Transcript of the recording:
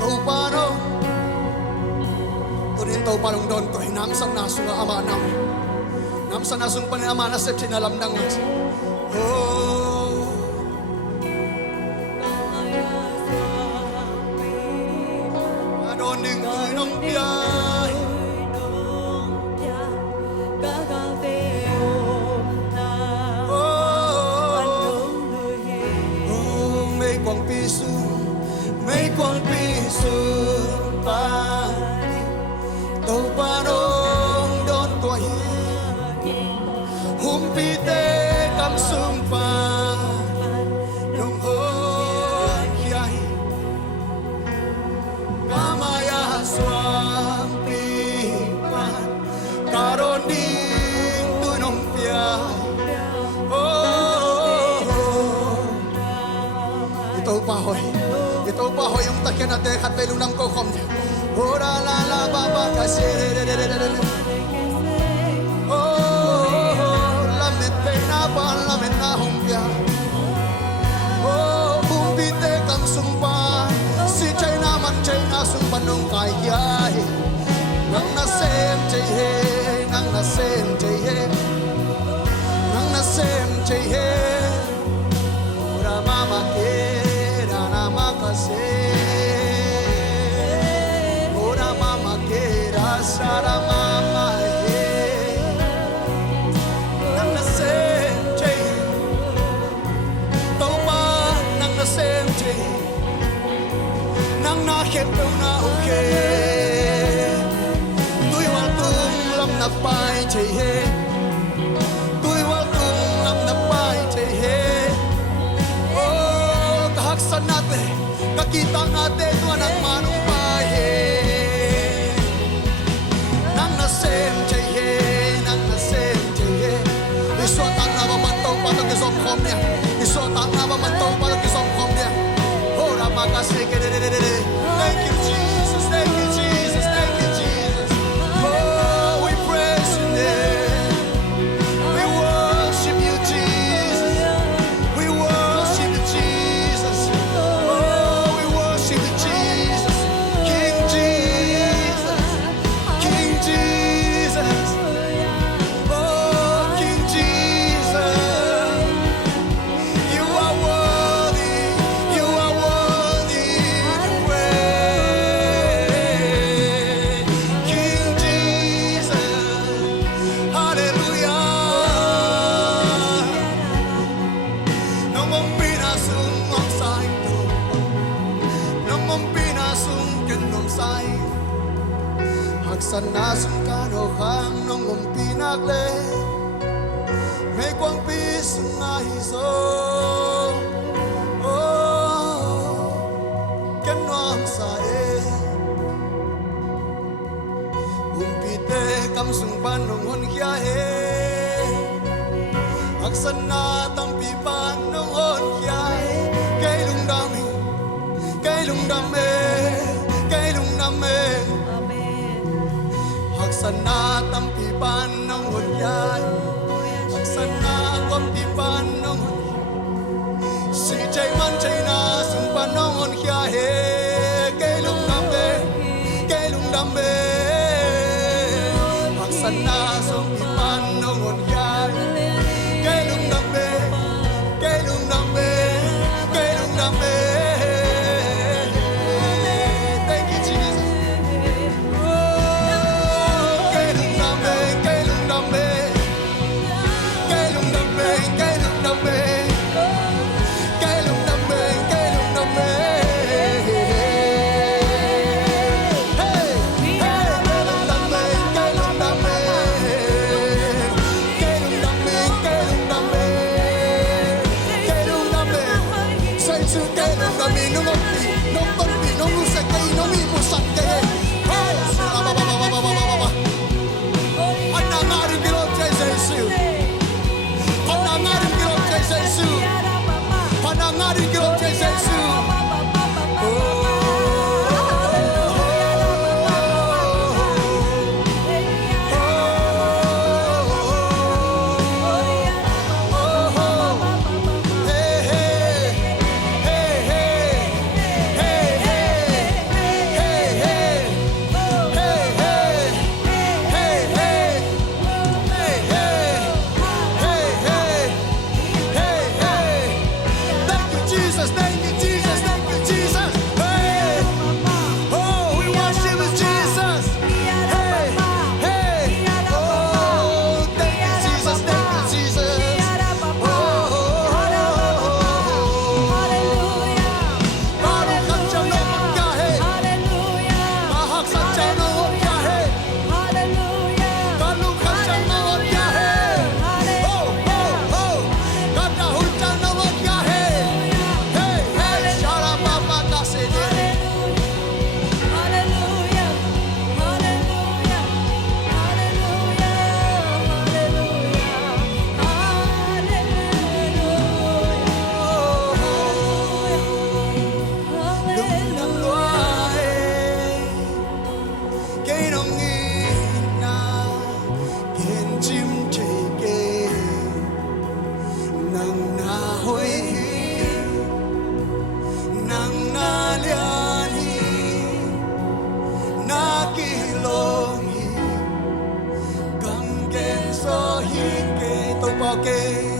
tàu pa no tôi đến tàu pa long don tôi nam sang na sung ama nam sang na sung pan ama na sep sinalam dang oh adon ning tôi nong pia mấy con pi su pa tàu pa đông đón tuổi hôm pi tê cam sum pa nông hôi khai kamaya swam pi pa karon ding tu nong pia tàu pa hoy ito pa ho yung takyan na dekat pelong ng kokom niya. Ora la la baba kasi oh lamet pena pa lamet na humpya oh bumpite kang sumpa si chay naman chay na sumpa nung kaya nang nasem chay he nang nasem chay he nang nasem chay he ora mama ke ora mama kera sara mama nang nasem chay tàu pa nang nasem chay nang nakhet tàu na okay tôi wal tung lam na pai chay he tôi wal tung lam na pai chay he oh kahaksan natin kakita natin walang manumpay nang nasem chay he nang nasem chay he isotang na mamantaw patag isong kom niya isotang na mamantaw patag isong kom niya ora makasay kedededede thank you Jesus thank you Jesus thank you Jesus oh we praise your name we worship you Jesus we worship you Jesus sana sung kano khang nong ngom pinak le may quang pi sung ai so oh ken nom sa e pi te kam sung pan nong hon khia he ak sana tam pi pan nong hon khia he kai lung dam me kai lung dam me kai lung dam me sana tampi pan nong hunyay sana kompi pan nong si chay man chay na sung pan nong hunyay he kay lung dambe sana sumpi pan nong hunyay kay lung dambe kay lung dambe kay lung dambe ke